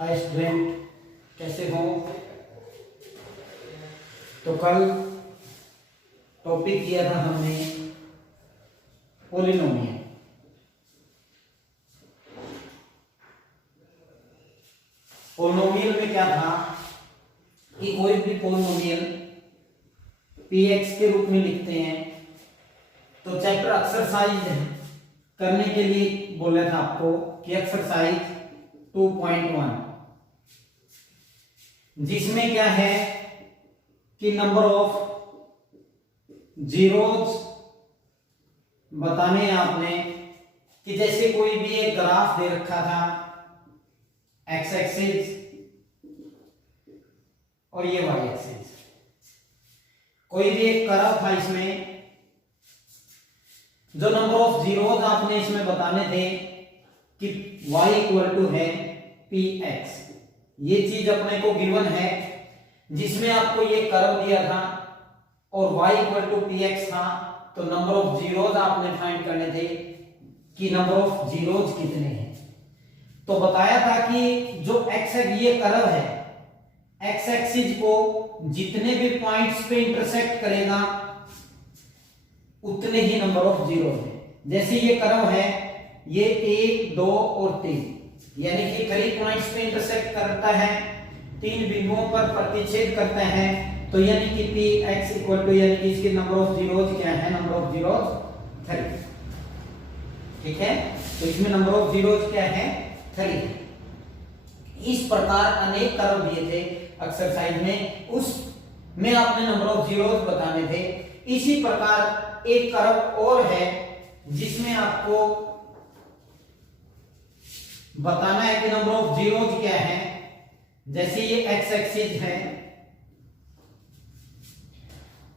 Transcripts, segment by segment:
Hi student, कैसे हो? तो कल टॉपिक किया था हमने पोलिनोमियल। पोलिनोमियल में क्या था कि कोई भी पोलिनोमियल px के रूप में लिखते हैं तो चैप्टर एक्सरसाइज करने के लिए बोला था आपको कि एक्सरसाइज 2.1 जिसमें क्या है कि नंबर ऑफ जीरोज बताने हैं आपने कि जैसे कोई भी एक ग्राफ दे रखा था एक्स एक्सिस और ये वाई एक्सिस, कोई भी एक कर्व था इसमें, जो नंबर ऑफ जीरोज आपने इसमें बताने थे कि y इक्वल टू है px, ये चीज अपने को गिवन है जिसमें आपको ये कर्व दिया था और y इक्वल टू px था, तो नंबर ऑफ जीरोज आपने फाइंड करने थे कि नंबर ऑफ जीरोज कितने हैं। तो बताया था कि जो x ये कर्व है x एक्सिस को जितने भी पॉइंट्स पे इंटरसेक्ट करेगा उतने ही नंबर ऑफ जीरो है। जैसे ये कर्व है, ये 1, 2 और 3 यानी कि 3 पॉइंट्स पे इंटरसेक्ट करता है, 3 बिंदुओं पर प्रतिच्छेद करता है, तो यानी कि px इक्वल टू यानी कि इसके नंबर ऑफ जीरोज क्या है, नंबर ऑफ जीरोज 3। ठीक है, तो इसमें नंबर ऑफ जीरोज क्या है, 3। इस प्रकार अनेक कर्व दिए थे एक्सरसाइज में, उसमें आपने नंबर ऑफ जीरोज बताने थे। इसी प्रकार एक कर्व और है जिसमें आपको बताना है कि नंबर ऑफ जीरोज क्या है। जैसे ये एक्स एक्सिस है,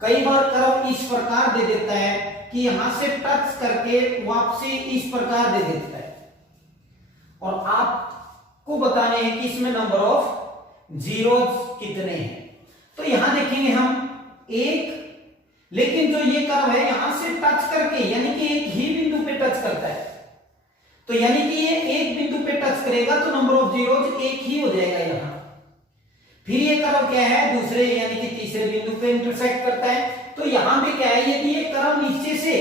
कई बार कर्व इस प्रकार दे देता है कि यहां से टच करके वापसी इस प्रकार दे देता है, और आपको बताने हैं कि इसमें नंबर ऑफ जीरोज कितने हैं। तो यहां देखेंगे हम एक, लेकिन जो ये कर्व है यहां से टच करके यानी कि एक ही बिंदु पे टच करता है, तो यानी कि ये एक बिंदु पे टच करेगा तो नंबर ऑफ जीरोज एक ही हो जाएगा यहां। फिर ये कर्व क्या है, दूसरे यानी कि तीसरे बिंदु पे इंटरसेक्ट करता है, तो यहां भी क्या है, यदि ये कर्व नीचे से,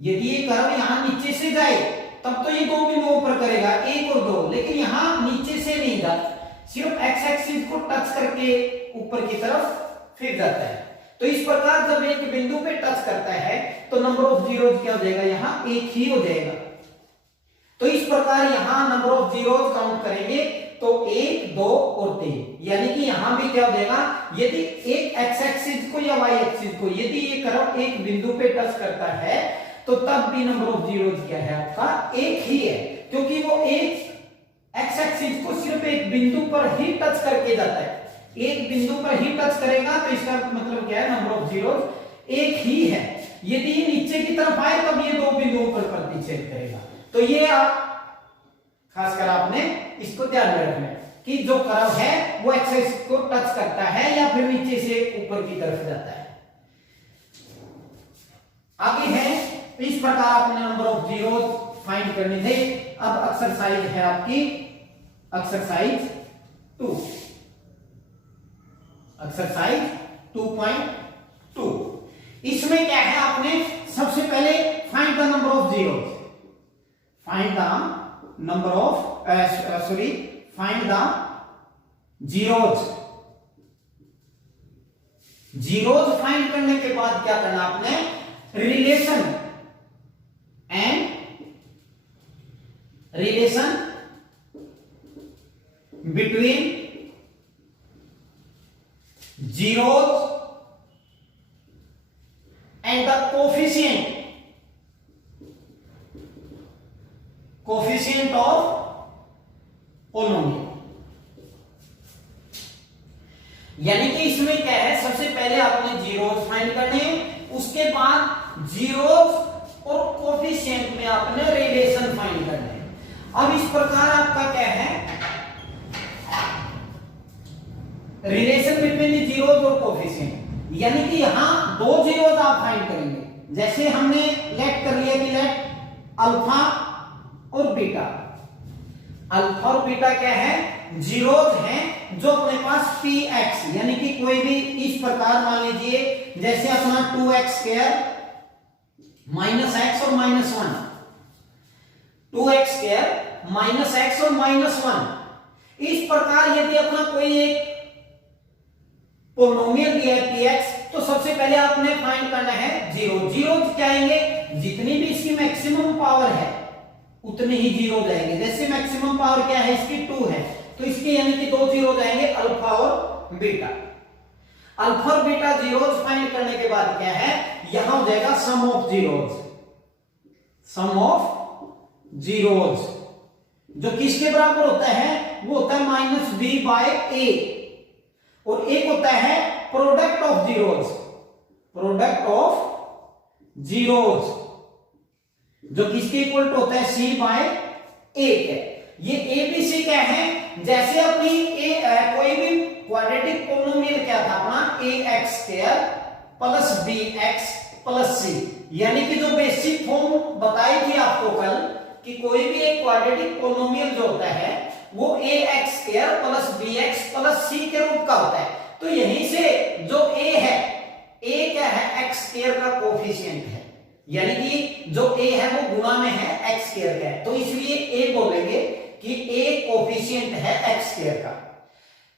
यदि ये कर्व यहां नीचे से जाए तब तो ये 2 बिंदुओं पर करेगा, 1 और 2, लेकिन यहां नीचे से नहीं जाता, सिर्फ एक्स एक्सिस को टच करके ऊपर की तरफ फिर जाता है। तो इस प्रकार जब एक बिंदु पे टच करता है तो नंबर ऑफ जीरोज क्या हो जाएगा, यहां एक ही हो जाएगा। तो इस प्रकार यहां नंबर ऑफ जीरोज काउंट करेंगे तो 1, 2 और 3, यानी कि यहां भी क्या हो जाएगा, यदि एक एक्स एक्सिस को या वाई एक्सिस को यदि ये कर्व एक बिंदु पे टच करता है तो तब भी नंबर ऑफ जीरोज क्या है, आपका एक ही है, क्योंकि वो एक एक्स एक्सिस को सिर्फ एक बिंदु पर ही टच करके जाता है। एक बिंदु पर ही टच करेगा तो इसका मतलब क्या है, नंबर ऑफ जीरोज एक ही है। यदि ये नीचे की तरफ आए तब ये 2 बिंदुओं पर प्रतिच्छेद करेगा। तो ये आप खासकर आपने इसको ध्यान में रखना है कि जो कर्व है वो एक्स एक्सिस को टच करता है या फिर नीचे से ऊपर की तरफ जाता है। आगे है, इस प्रकार आपने नंबर ऑफ जीरोज फाइंड करने थे। अब एक्सरसाइज है आपकी एक्सरसाइज 2, एक्सरसाइज 2.2। इसमें क्या है, आपने सबसे पहले find the number of zeros, find the number of find the zeros. Zeros find करने के बाद क्या करना आपने, relation between zeros and the coefficient of polynomial। यानी कि इसमें क्या है, सबसे पहले आपने जीरोस फाइंड करने, उसके बाद जीरोस और कोफिशिएंट में आपने रिलेशन फाइंड करने। अब इस प्रकार आपका क्या है, रिलेशन बिटवीन जीरोस और कोफिशिएंट, यानी कि यहां 2 जीरोस आप फाइंड करेंगे। जैसे हमने लेट कर लिया कि लेट अल्फा और बीटा, अल्फा और बीटा क्या है, जीरोज हैं जो अपने पास पी एक्स यानी कि कोई भी इस प्रकार मान लीजिए जैसे अपना 2x² माइनस एक्स और -1, 2x² माइनस एक्स और -1, इस प्रकार यदि अपना कोई एक पोलिनोमियल दिया है px, तो सबसे पहले आपने फाइंड करना है जीरो। जीरो क्या आएंगे, जितनी भी इसकी मैक्सिमम पावर है उतने ही जीरो जाएंगे। जैसे मैक्सिमम पावर क्या है इसकी 2 है, तो इसके यानी कि 2 जीरो जाएंगे अल्फा और बीटा। अल्फा और बीटा जीरोज फाइंड करने के बाद क्या है, यहां हो जाएगा sum of zeros, sum of zeros जो किसके बराबर होता है, वो होता है -b/a, और एक होता है product of zeros, product of zeros जो किसके इक्वल टू होता है c/a है। ये a b c क्या है, जैसे अपनी कोई भी क्वाड्रेटिक पोलिनोमियल क्या था अपना ax² plus bx plus c, यानी कि जो बेसिक फॉर्म बताई थी आपको कल कि कोई भी एक क्वाड्रेटिक पोलिनोमियल जो होता है वो ax² plus bx plus c के रूप का होता है। तो यहीं से जो a है, a क्या है, x² का कोफिशिएंट है, यानी कि जो a है वो गुणा में है x² का है, तो इसलिए a बोलेंगे कि a कोफिशिएंट है x² का,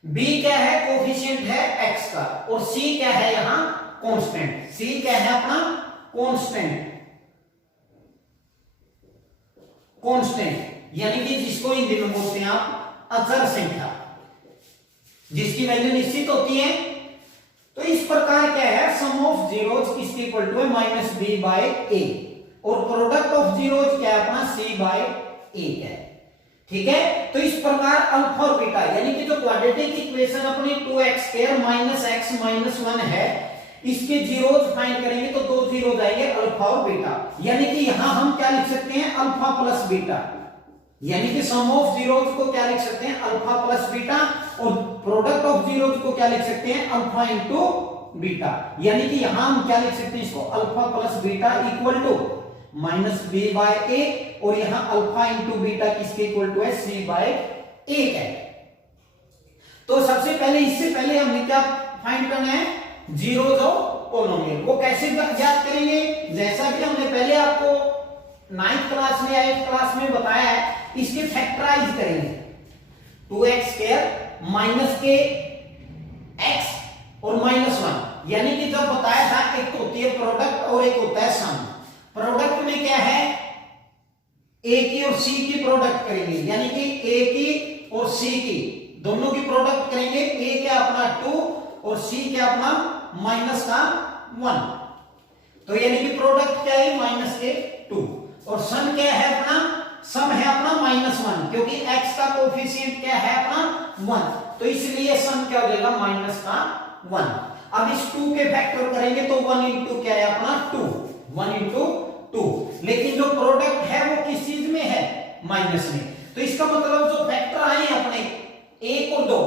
b क्या है, कोफिशिएंट है x का, और c क्या है यहां कांस्टेंट, c क्या है अपना कांस्टेंट, कांस्टेंट यानी कि जिसको हिंदी में बोलते हैं आप अचर संख्या, जिसकी वैल्यू निश्चित होती है। तो इस प्रकार क्या है, सम ऑफ जीरोज किसके इक्वल टू है -b/a, और प्रोडक्ट ऑफ जीरोज क्या है अपना c/a है। ठीक है, तो इस प्रकार अल्फा और बीटा यानी कि जो क्वाड्रेटिक इक्वेशन अपनी 2x² माइनस एक्स माइनस 1 है, इसके जीरोज फाइंड करेंगे तो 2 जीरो जाएंगे अल्फा और बीटा, यानी कि यहां हम क्या लिख सकते हैं, अल्फा प्लस बीटा, यानी कि सम ऑफ जीरोज को क्या लिख सकते हैं, अल्फा प्लस बीटा, और प्रोडक्ट ऑफ जीरोज को क्या लिख सकते हैं, अल्फा इंटू बीटा, यानी कि यहां हम क्या लिख सकते हैं इसको, alpha plus beta equal to -b/a, और यहां अल्फा इंटू बीटा किसके इक्वल टू है, c/a है। तो सबसे पहले इससे पहले हमने क्या फाइंड करना है, जीरोज ऑफ पोलिनोमियल। वो कैसे ज्ञात करेंगे, जैसा कि हमने पहले आपको 9th क्लास में या 8th क्लास में बताया है, इसके फैक्टराइज करेंगे, 2x² माइनस के x और -1, यानी कि जब बताया था एक तो होती है प्रोडक्ट और एक होता है सम। प्रोडक्ट में क्या है, a की और c की प्रोडक्ट करेंगे, यानी कि a की और c की दोनों की प्रोडक्ट करेंगे, a क्या अपना 2 और c क्या अपना -1, तो यानी कि प्रोडक्ट क्या है -2, और सम क्या है अपना, सम है अपना -1, क्योंकि x का कोफिशिएंट क्या है अपना 1, तो इसलिए सम क्या हो जाएगा -1। अब इस 2 के फैक्टर करेंगे तो 1 इंटू क्या है अपना 2, 1 इंटू 2, लेकिन जो प्रोडक्ट है वो किस चीज में है, माइनस में, तो इसका मतलब जो फैक्टर आए हैं अपने 1 और 2,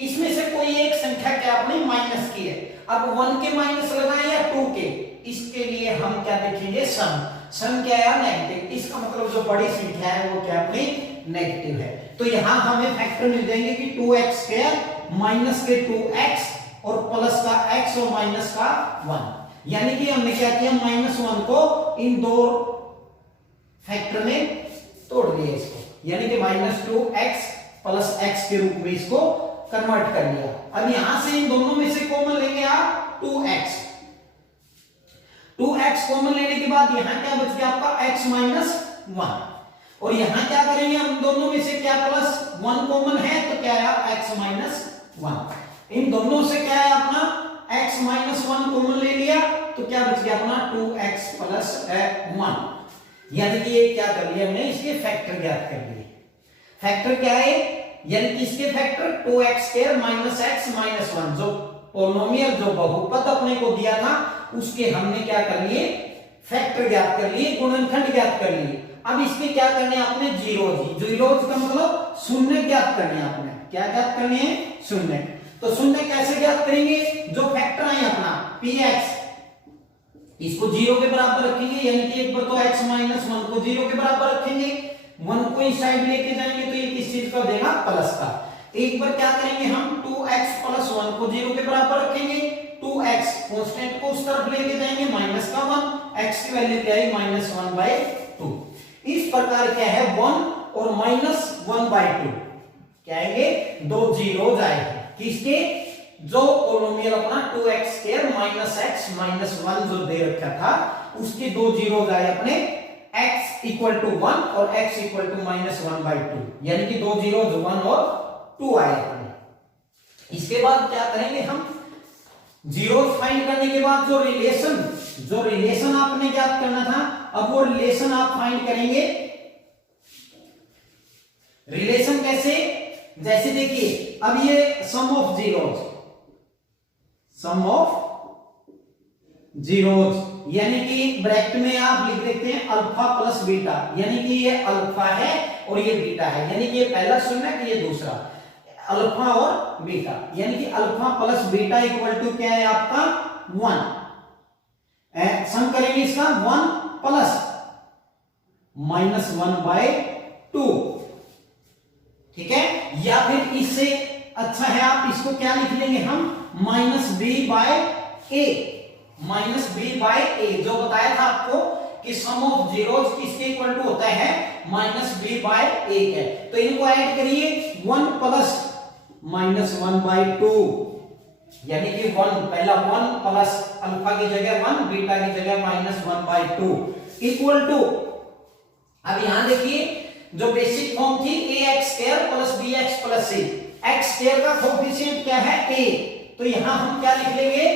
इसमें से कोई एक संख्या क्या अपनी माइनस की है। अब 1 के माइनस लगाएं या 2 के, इसके लिए हम क्या देखेंगे, सम, सम क्या है नेगेटिव, इसका मतलब जो बड़ी संख्या है वो क्या अपनी नेगेटिव है। तो यहां हमें फैक्टर मिल जाएंगे कि 2x² माइनस के 2x और प्लस का x और माइनस का 1, यानी कि हमने क्या किया, -1 को इन दो फैक्टर में तोड़ दिया इसको, यानी कि -2x प्लस x के रूप में इसको कन्वर्ट कर लिया। अब यहां से इन दोनों में से कॉमन लेंगे आप 2x, 2x कॉमन लेने के बाद यहां क्या बच गया आपका x -1, और यहां क्या करेंगे, हम दोनों में से क्या +1 कॉमन है तो क्या है x -1, इन दोनों से क्या है अपना x -1 कॉमन ले लिया तो क्या बच गया अपना 2x + 1, यानी कि ये क्या कर लिया हमने, इसके फैक्टर ज्ञात कर लिए। फैक्टर क्या है, यानी कि इसके factor 2x² minus x minus 1, जो पोलिनोमियल जो बहुपद अपने को दिया था उसके हमने क्या कर लिए, फैक्टर ज्ञात कर लिए, गुणनखंड ज्ञात कर लिए। अब इसके क्या करने आपने, जीरोज, जीरोज का मतलब शून्य ज्ञात करने आपने, क्या ज्ञात करने हैं, शून्य। तो शून्य कैसे ज्ञात करेंगे, जो फैक्टर है अपना px, इसको 0 के बराबर रखेंगे, यानी कि एक बार तो x -1 को 0 के बराबर रखेंगे, 1 को इस साइड लेके जाएंगे तो ये किस चीज का देगा, प्लस का। एक बार क्या करेंगे हम 2x प्लस 1 को 0 के बराबर रखेंगे, 2x कांस्टेंट को उस तरफ लेके जाएंगे माइनस का 1, x की वैल्यू क्या है -1/2। इस प्रकार क्या है 1 और -1/2 क्या आएंगे, दो जीरो जाएंगे किसके, जो पोलिनोमियल अपना 2x² -x -1 जो दे रखा था उसके दो जीरो जाए अपने x = 1 और x = -1/2, यानी कि दो जीरो 1 और 2 आए अपने। इसके बाद क्या करेंगे हम, जीरो फाइंड करने के बाद जो रिलेशन आपने ज्ञात करना था, अब वो रिलेशन आप फाइंड करेंगे। रिलेशन कैसे, जैसे देखिए अब ये सम ऑफ जीरोज यानी कि ब्रैकेट में आप लिख देते हैं अल्फा प्लस बीटा, यानी कि ये अल्फा है और ये बीटा है, यानी कि ये पहला शून्य है कि ये दूसरा, अल्फा और बीटा, यानी कि alpha plus beta equal to क्या है आपका 1। सम करेंगे इसका 1 प्लस -1/2, ठीक है। या फिर इससे अच्छा है आप इसको क्या लिख लेंगे हम -b/a, जो बताया था आपको कि सम ऑफ जीरोज किसके इक्वल टू होता है -b/a के, तो इनको ऐड करिए 1 प्लस -1/2, यानी कि 1 पहला 1 प्लस अल्फा की जगह 1, बीटा की जगह -1/2 इक्वल टू, अब यहां देखिए जो बेसिक फॉर्म थी ax² + bx + c, x² का कोएफिशिएंट क्या है a, तो यहां हम क्या लिख लेंगे,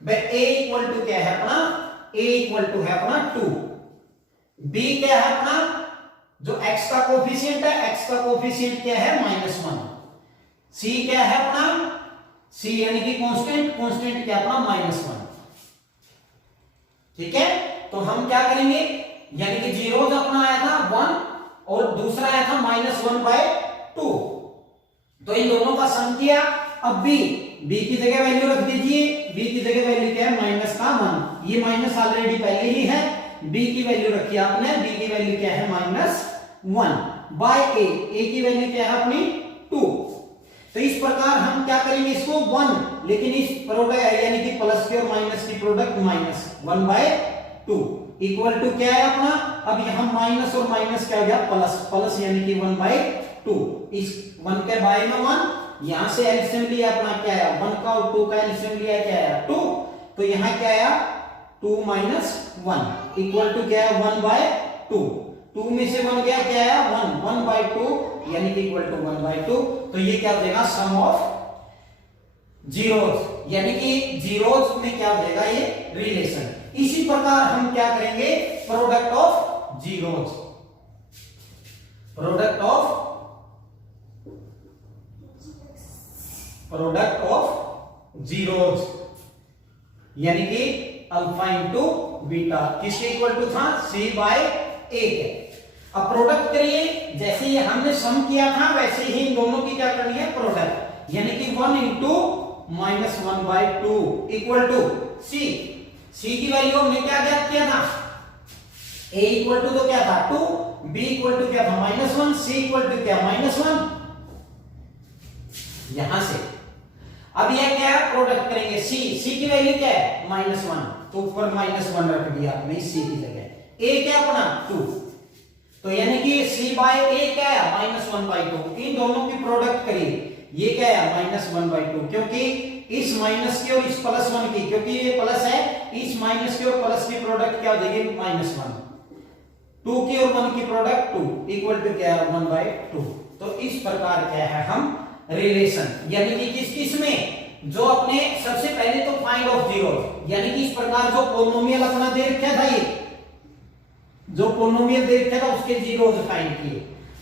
a इक्वल टू क्या है अपना, a इक्वल टू है अपना 2, b क्या है अपना, जो x का कोएफिशिएंट है, x का कोएफिशिएंट क्या है -1, c क्या है अपना, c यानी कि कांस्टेंट क्या अपना -1, ठीक है। तो हम क्या करेंगे, यानी कि जीरोज अपना आया था 1 और दूसरा आया था -1/2, तो इन दोनों का सम किया। अब b की जगह वैल्यू रख दीजिए, b की जगह वैल्यू क्या है -1, ये माइनस ऑलरेडी पहले ही है, b की वैल्यू रखी आपने, b की वैल्यू क्या है -1/a, a की वैल्यू क्या है अपनी 2। तो इस प्रकार हम क्या करेंगे इसको 1, लेकिन इस प्रोडक्ट यानी कि प्लस के और माइनस की प्रोडक्ट -1/2 इक्वल टू क्या है अपना, अब यहां माइनस और माइनस क्या हो गया प्लस, यानी कि 1/2, इस 1 के बाय में 1, यहां से एलसीएम लिया अपना क्या है 1 का और 2 का एलसीएम लिया क्या है 2, तो यहां क्या आया 2 - 1 इक्वल टू क्या है 1/2, 2 में से 1 गया क्या आया 1/2, यानी कि इक्वल टू 1/2। तो ये क्या हो जाएगा सम ऑफ जीरोज, यानी कि जीरोज में क्या हो जाएगा ये रिलेशन। इसी प्रकार हम क्या करेंगे, प्रोडक्ट ऑफ जीरोज, यानी कि अल्फा इंटू बीटा किसके इक्वल टू था c/a के। अब प्रोडक्ट करिए, जैसे ये हमने सम किया था वैसे ही इन दोनों की क्या करनी है प्रोडक्ट, यानी कि 1 × -1/2 इक्वल टू c की वैल्यू हमने क्या ज्ञात किया था, a इक्वल टू तो क्या था 2, b इक्वल टू क्या था -1, c इक्वल टू क्या -1, यहां से। अब यह क्या प्रोडक्ट करेंगे c की वैल्यू क्या है -1, तो ऊपर -1 रख दिया आपने c की जगह, a क्या अपना 2, तो यानी कि c/a क्या है -1/2, इन दोनों की प्रोडक्ट करिए, ये क्या है -1/2, क्योंकि इस माइनस की और इस +1 की, क्योंकि ये प्लस है, इस माइनस की और प्लस की प्रोडक्ट क्या हो जाएगी -1, 2 की और 1 की प्रोडक्ट 2 इक्वल टू क्या है 1/2। तो इस प्रकार क्या है हम रिलेशन, यानी कि किस में जो अपने सबसे पहले तो फाइंड ऑफ जीरो, यानी कि इस प्रकार जो पोलिनोमियल अपना दे रखा था, ये जो पोलिनोमियल दे रखा था उसके जीरोज फाइंड किए,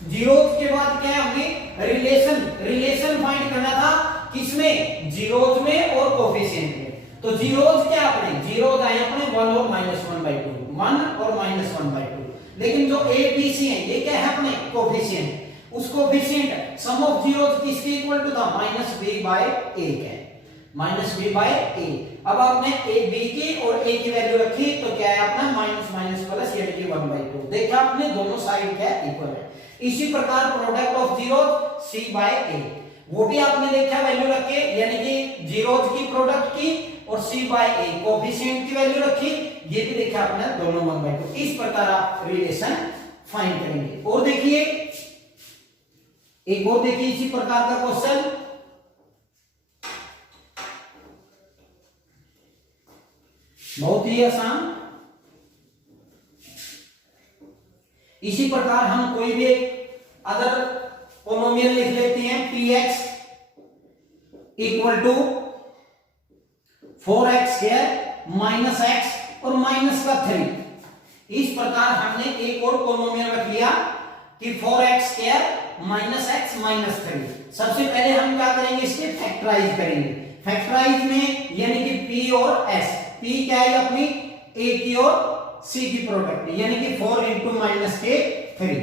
जीरोज के बाद क्या हमें रिलेशन फाइंड करना था, किसमें जीरोज में और कोफिशिएंट में। तो जीरोज क्या अपने जीरोज आए अपने 1 और -1/2, 1 और -1/2, लेकिन जो a b c है ये क्या है अपने कोफिशिएंट, उस कोफिशिएंट सम ऑफ जीरोज किसके इक्वल टू था -b/a के। माइनस बी बाय ए। अब आपने ए बी की और ए की वैल्यू रखी तो क्या है अपना माइनस माइनस प्लस यानी कि 1/2। देखा आपने दोनों साइड क्या इक्वल है। इसी प्रकार product of zeros C by A, वो भी आपने देखा वैल्यू रखे यानी कि जीरोस की प्रोडक्ट की और सी बाय ए कोफिशिएंट की वैल्यू रखी, ये भी देखा आपने दोनों 1/2। इस प्रकार आप रिलेशन फाइंड करेंगे। और देखिए एक और देखिए इसी प्रकार का क्वेश्चन, बहुत ही आसान। इसी प्रकार हम कोई भी अदर पोलिनोमियल लिख लेते हैं, px equal to 4x square minus x और माइनस का 3। इस प्रकार हमने एक और पोलिनोमियल रख लिया कि 4x square minus x minus 3। सबसे पहले हम क्या करेंगे, इसके फैक्टराइज करेंगे। फैक्टराइज में यानी कि p और s, p क्या है अपनी a की और c की प्रोडक्ट यानी कि 4 इंटू माइनस के 3।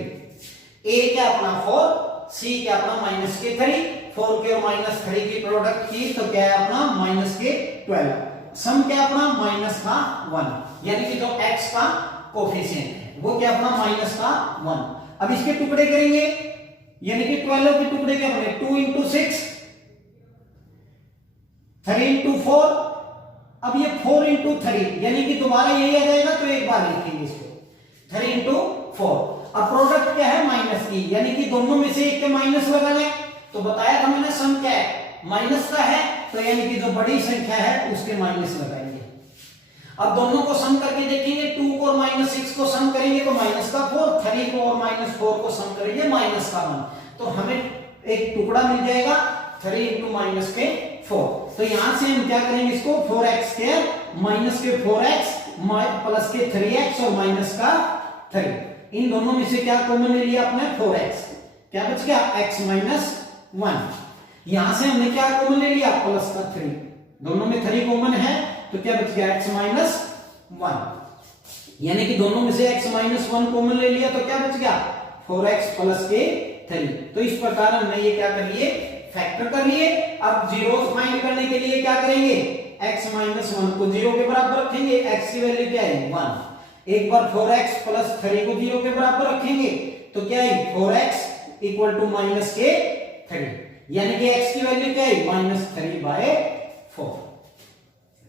a क्या अपना 4, c क्या अपना माइनस के 3। 4 के और माइनस 3 की प्रोडक्ट की तो क्या है अपना माइनस के 12। सम क्या अपना माइनस का 1 यानी कि जो x का कोफिशिएंट है वो क्या अपना माइनस का 1। अब इसके टुकड़े करेंगे यानी कि 12 के टुकड़े क्या बने 2 इंटू 6, 3 इंटू 4। अब ये 4 इंटू 3 यानी कि दोबारा यही आ जाएगा तो एक बार लिखेंगे इसको 3 इंटू 4। अब प्रोडक्ट क्या है माइनस की यानी कि दोनों में से एक के माइनस लगाना है। तो बताया था मैंने सम क्या है माइनस का है, तो यानी कि जो बड़ी संख्या है उसके माइनस लगाएंगे। अब दोनों को सम करके देखेंगे, 2 को और माइनस 6 को सम करेंगे तो माइनस का 4, 3 को और माइनस 4 को सम करेंगे माइनस का 1। तो हमें एक टुकड़ा मिल जाएगा 3 इंटू माइनस के 4। तो यहां से हम क्या करेंगे इसको 4x स्क्वायर माइनस के 4x प्लस के 3x और माइनस का 3। इन दोनों में से क्या कॉमन ले लिया आपने 4x, क्या बच गया x माइनस 1। यहां से हमने क्या कॉमन ले लिया प्लस का 3, दोनों में 3 कॉमन है तो क्या बच गया x माइनस 1। यानी कि दोनों में से x माइनस 1 कॉमन ले लिया तो क्या बच गया 4x प्लस के 3। तो इस प्रकार हमने ये क्या कर लिए फैक्टर कर लिए। अब जीरोस फाइंड करने के लिए क्या करेंगे, x माइनस 1 को 0 के बराबर रखेंगे, x की वैल्यू क्या है 1। एक बार 4x प्लस 3 को 0 के बराबर रखेंगे तो क्या है 4x इक्वल टू माइनस के 3 यानी कि x की वैल्यू क्या है माइनस 3/4।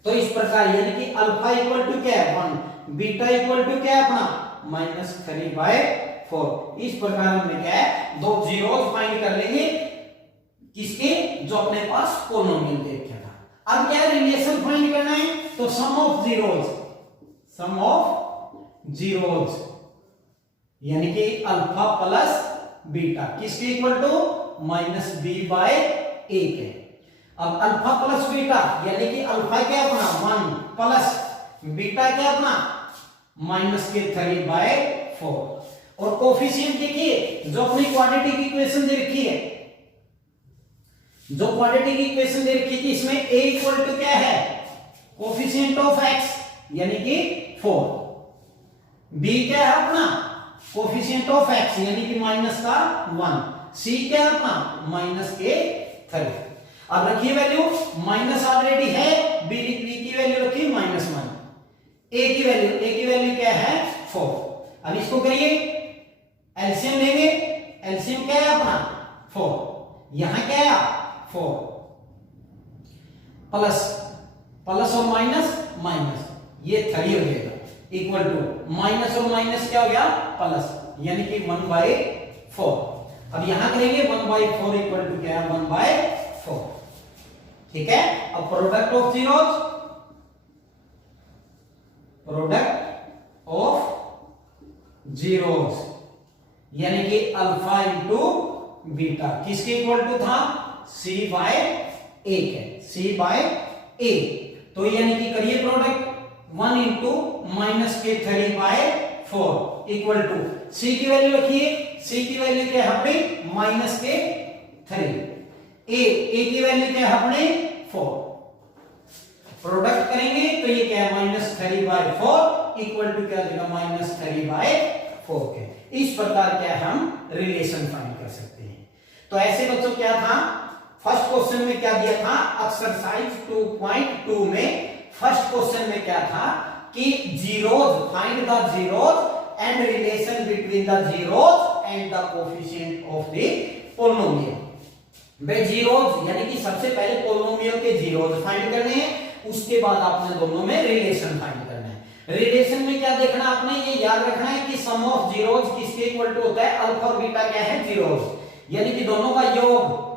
तो इस प्रकार यानी कि अल्फा इक्वल टू क्या है 1, बीटा इक्वल टू क्या है अपना माइनस 3/4। इस प्रकार हमने क्या है दो जीरोस फाइंड कर लेंगे किसके, जो अपने पास पोलिनोमियल दे रखा था। अब क्या रिलेशन फाइंड करना है, तो सम ऑफ जीरोस यानी कि अल्फा प्लस बीटा किसके equal to minus B by A के। अब अल्फा प्लस बीटा यानी कि अल्फा क्या अपना 1 प्लस बीटा क्या अपना माइनस के 3/4। और कोफिशिएंट देखिए जो अपनी क्वाड्रेटिक इक्वेशन दे रखी है, जो क्वाड्रेटिक इक्वेशन दे रखी थी इसमें a इक्वल टू क्या है कोफिशिएंट ऑफ x यानी कि 4, b क्या है अपना कोफिशिएंट ऑफ x यानी कि माइनस का 1, c क्या है अपना माइनस के 3। अब रखिए वैल्यू, माइनस ऑलरेडी है, b की वैल्यू रखिए माइनस 1, a की वैल्यू क्या है 4। अब इसको करिए एलसीएम लेंगे, एलसीएम क्या है अपना 4, यहां क्या है 4 प्लस प्लस और माइनस माइनस ये 3 हो जाएगा इक्वल टू माइनस और माइनस क्या हो गया प्लस यानी कि 1/4। अब यहां करेंगे 1/4 इक्वल टू क्या है 1/4। ठीक है। अब प्रोडक्ट ऑफ जीरोस, यानी कि अल्फा इंटू बीटा किसके इक्वल टू था c बाय a है, c बाय a। तो यानी कि करिए प्रोडक्ट 1 इंटू माइनस के 3/4 इक्वल टू c की वैल्यू रखिए, c की वैल्यू क्या है अपने माइनस के 3, a की वैल्यू क्या है अपने 4। प्रोडक्ट करेंगे तो ये क्या है माइनस 3/4 इक्वल टू क्या देगा माइनस 3/4 के। इस प्रकार क्या हम रिलेशन फाइंड कर सकते हैं। तो ऐसे बच्चों क्या था फर्स्ट क्वेश्चन में क्या दिया था, एक्सरसाइज 2.2 में फर्स्ट क्वेश्चन में क्या था कि zeros, find the zeros and relation between the zeros and the coefficient of the polynomial. भाई जीरोज यानी कि सबसे पहले पोलिनोमियल के जीरोज फाइंड करने हैं, उसके बाद आपने दोनों में रिलेशन फाइंड करना है। रिलेशन में क्या देखना आपने, ये याद रखना है कि सम ऑफ जीरोज किसके इक्वल टू होता है, अल्फा और बीटा क्या है, जीरोज, यानी कि दोनों का योग,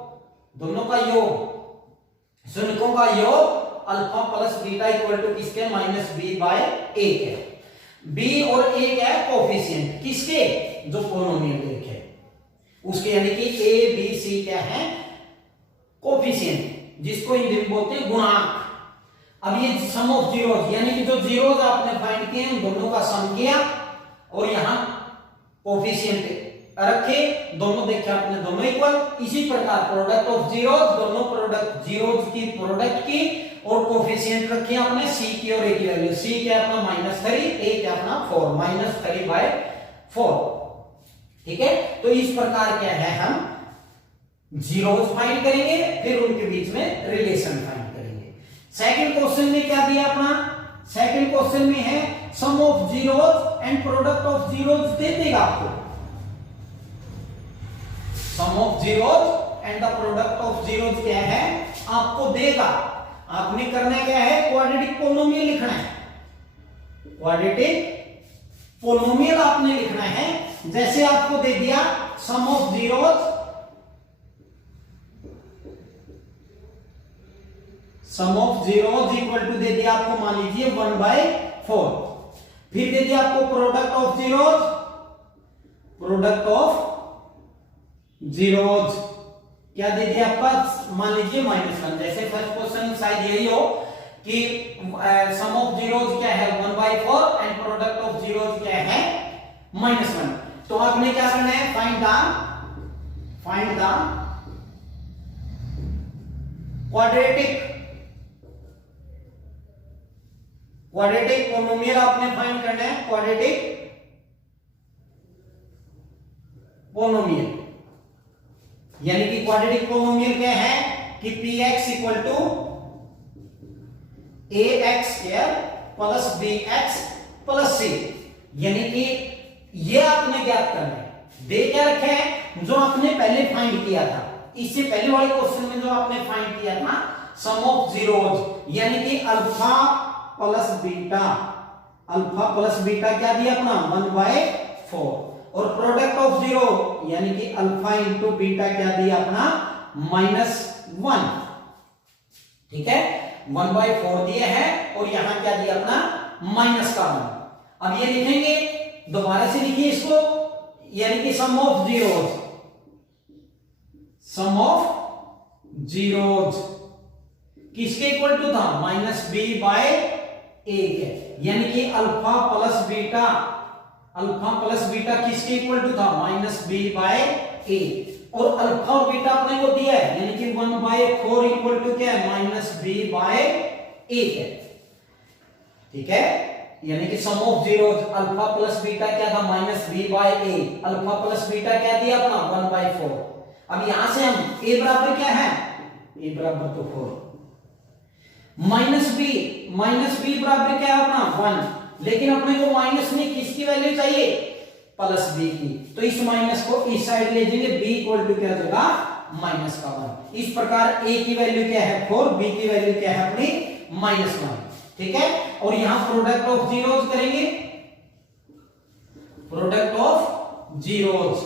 शून्यों का योग alpha plus beta equal to किसके, माइनस बी बाय ए है। बी और ए क्या है, कोएफिशिएंट किसके, जो पोलिनोमियल लिखे उसके, यानी कि ए बी सी क्या है, कोएफिशिएंट, जिसको हिंदी में बोलते हैं गुणांक। अब ये सम ऑफ जीरोज यानी कि जो जीरोज आपने फाइंड किए उन दोनों का सम किया और यहां कोएफिशिएंट रखे, दोनों देखे आपने दोनों इक्वल। इसी प्रकार प्रोडक्ट ऑफ जीरोज, दोनों प्रोडक्ट जीरोज की प्रोडक्ट की और कोएफिशिएंट रखे आपने सी की और ए की वैल्यू, सी क्या अपना -3, ए क्या अपना 4, -3/4। ठीक है, तो इस प्रकार क्या है, हम जीरोज फाइंड करेंगे, फिर उनके बीच में रिलेशन फाइंड करेंगे। सेकंड क्वेश्चन में क्या दिया अपना, सेकंड क्वेश्चन में है sum of zeros and product of zeros दे देगा आपको, sum of zeros and the product of zeros क्या है आपको देगा। आपने करना क्या है, क्वाड्रेटिक पोलिनोमियल लिखना है, क्वाड्रेटिक पोलिनोमियल आपने लिखना है। जैसे आपको दे दिया sum of zeros, sum of zeros equal to दे दिया आपको मान लीजिए 1/4, फिर दे दिया आपको product of zeros, product of zeros क्या दे दिया आपका, मान लीजिए -1। जैसे फर्स्ट क्वेश्चन शायद यही हो कि सम ऑफ जीरोज क्या है 1/4 एंड प्रोडक्ट ऑफ जीरोज क्या है -1। तो आपने क्या करना है, फाइंड द क्वाड्रेटिक पोलिनोमियल आपने फाइंड करना है, क्वाड्रेटिक पोलिनोमियल यानी कि क्वाड्रेटिक पोलिनोमियल क्या है कि px equal to ax² plus bx plus c, यानी कि ये आपने ज्ञात करना है। दे क्या रखे हैं, जो आपने पहले फाइंड किया था, इससे पहले वाले क्वेश्चन में जो आपने फाइंड किया था सम ऑफ जीरोज, यानी कि अल्फा प्लस बीटा क्या दिया अपना 1/4 और प्रोडक्ट ऑफ जीरो यानी कि अल्फा इंटू बीटा क्या दिया अपना -1। ठीक है, 1/4 दिया है और यहां क्या दिया अपना -1। अब ये लिखेंगे, दोबारा से लिखिए इसको, यानी कि सम ऑफ जीरोज किसके इक्वल टू था, -b/a के, यानी कि अल्फा प्लस बीटा किसके इक्वल टू था, -b/a, और अल्फा और बीटा अपने को दिया है, यानी कि 1/4 इक्वल टू क्या है, -b/a है। ठीक है, यानी कि sum of zeros alpha plus beta क्या था, -b/a, अल्फा प्लस बीटा क्या दिया अपना 1/4। अब यहां से हम a बराबर क्या है, a बराबर तो 4, -b बराबर क्या है अपना 1, लेकिन अपने को माइनस में किसकी वैल्यू चाहिए, प्लस b की, तो इस माइनस को इस साइड ले जाएंगे, b इक्वल टू क्या होगा -1। इस प्रकार a की वैल्यू क्या है 4, b की वैल्यू क्या है अपनी -1। ठीक है, और यहां प्रोडक्ट ऑफ जीरोज करेंगे, प्रोडक्ट ऑफ जीरोज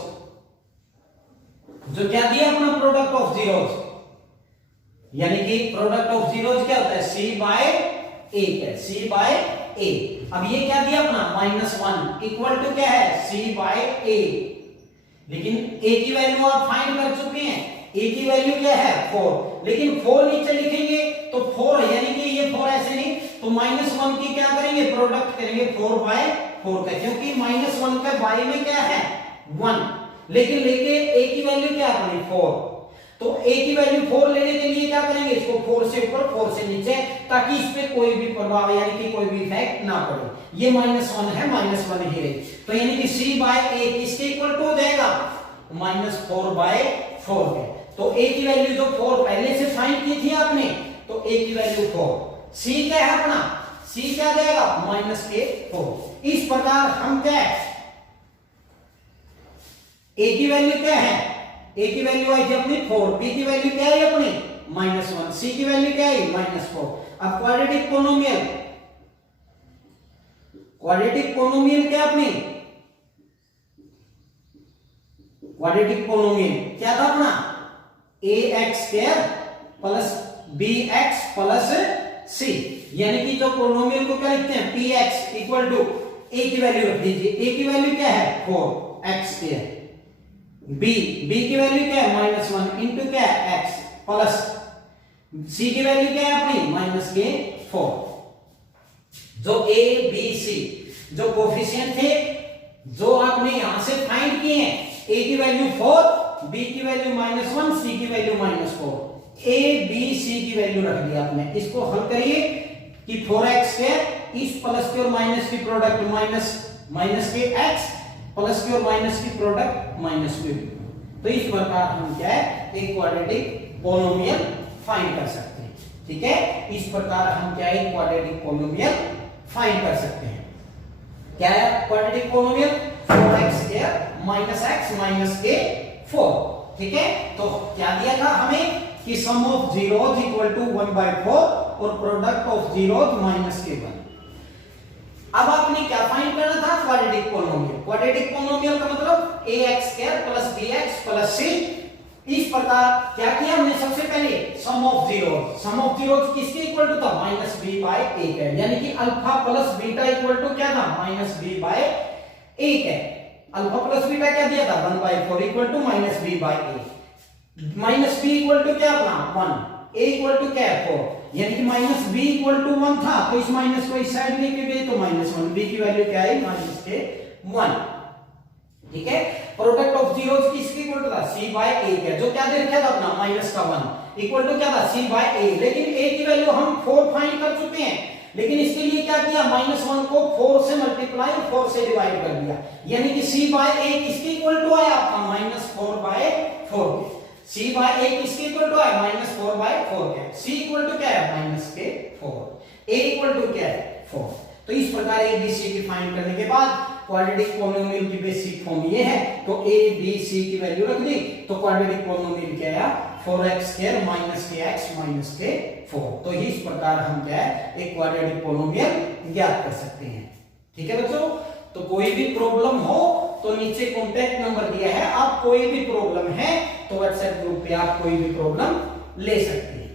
जो क्या दिया अपना प्रोडक्ट ऑफ जीरोज, यानी कि प्रोडक्ट ऑफ जीरोज क्या होता है, c/a। अब ये क्या दिया अपना -1 इक्वल टू क्या है, c/a, लेकिन a की वैल्यू आप फाइंड कर चुके हैं, a की वैल्यू क्या है 4, लेकिन 4 नीचे लिखेंगे तो 4 यानी कि ये 4 ऐसे नहीं, तो -1 की क्या करेंगे, प्रोडक्ट करेंगे 4/4 का, क्योंकि -1 का बाई में क्या है 1, लेकिन लेके a की वैल्यू क्या अपनी 4, तो a की वैल्यू 4 लेने के लिए क्या करेंगे, इसको 4 से ऊपर 4 से नीचे, ताकि इस पे कोई भी प्रभाव यानी कि कोई भी इफेक्ट ना पड़े। ये -1 है, -1 ही रही, तो यानी कि c/a किसके इक्वल टू हो जाएगा, -4/4 के। तो a की वैल्यू जो 4 पहले से फाइंड की थी आपने, तो a की वैल्यू 4। c क्या है अपना, c क्या जाएगा -k4। इस प्रकार हम क्या है, a की वैल्यू क्या है, a की वैल्यू आई अपनी 4, b की वैल्यू क्या है अपनी -1, c की वैल्यू क्या है -4। अब क्वाड्रेटिक पोलिनोमियल, क्वाड्रेटिक पोलिनोमियल क्या अपनी, क्वाड्रेटिक पोलिनोमियल क्या था अपना, ax² plus bx plus c, यानी कि जो पोलिनोमियल को क्या लिखते हैं px इक्वल टू a की वैल्यू रख दीजिए, a की वैल्यू क्या है 4x², b की वैल्यू क्या है -1 इंटू क्या है x प्लस c की वैल्यू क्या है अपनी -k4। जो a b c जो कोफिशिएंट थे जो आपने यहां से फाइंड किए हैं, a की वैल्यू 4, b की वैल्यू -1, c की वैल्यू -4, a b c की वैल्यू रख दिया आपने। इसको हल करिए कि 4x² इस प्लस के और माइनस की प्रोडक्ट माइनस के x प्लस के और माइनस की प्रोडक्ट -b। तो इस प्रकार हम क्या है एक क्वाड्रेटिक पोलिनोमियल फाइंड कर सकते हैं। ठीक है, इस प्रकार हम क्या है क्वाड्रेटिक पोलिनोमियल फाइंड कर सकते हैं। क्या है quadratic polynomial 4x² -x -k4। ठीक है, तो क्या दिया था हमें कि sum of zeros equal to 1/4 और प्रोडक्ट ऑफ जीरोस -k1। अब आपने क्या फाइंड करना था क्वाड्रेटिक पोलिनोमियल। क्वाड्रेटिक पोलिनोमियल का मतलब ax² + bx + c। इस प्रकार क्या किया हमने, सबसे पहले सम ऑफ जीरोस किसके इक्वल टू था -b/1 है, यानी कि alpha plus beta equal to क्या था -b/1 है। अल्फा प्लस बीटा क्या दिया था 1/4 equal to -b/1, -b equal to क्या अपना 1, a इक्वल टू क्या है 4, यानी कि -b इक्वल टू 1 था तो इस माइनस को इस साइड लेके गए तो -1, b की वैल्यू क्या है -k1। ठीक है, प्रोडक्ट ऑफ जीरोस किसके इक्वल टू था c/1 है, जो क्या दे रखा था अपना -1 इक्वल टू क्या था c/a। लेकिन a की वैल्यू हम 4 फाइंड कर चुके हैं, लेकिन इसके लिए क्या किया -1 को 4 से मल्टीप्लाई और 4 से डिवाइड कर दिया, यानी कि c/a किसके इक्वल टू आया आपका -4/4। c/a किसके इक्वल टू आया -4/4 के। c इक्वल टू क्या है -k4, a इक्वल टू क्या है 4। तो इस प्रकार a b c की फाइंड करने के बाद क्वाड्रेटिक पोलिनोमियल की बेसिक फॉर्म ये है, तो a b c की वैल्यू रख दी तो क्वाड्रेटिक पोलिनोमियल क्या आया 4x² -kx -k4। तो इस प्रकार हम क्या है एक क्वाड्रेटिक पोलिनोमियल ज्ञात कर सकते हैं। ठीक है बच्चों, तो कोई भी प्रॉब्लम हो तो नीचे कॉन्टैक्ट नंबर दिया है, आप कोई भी प्रॉब्लम है तो व्हाट्सएप ग्रुप पे आप कोई भी प्रॉब्लम ले सकते हैं।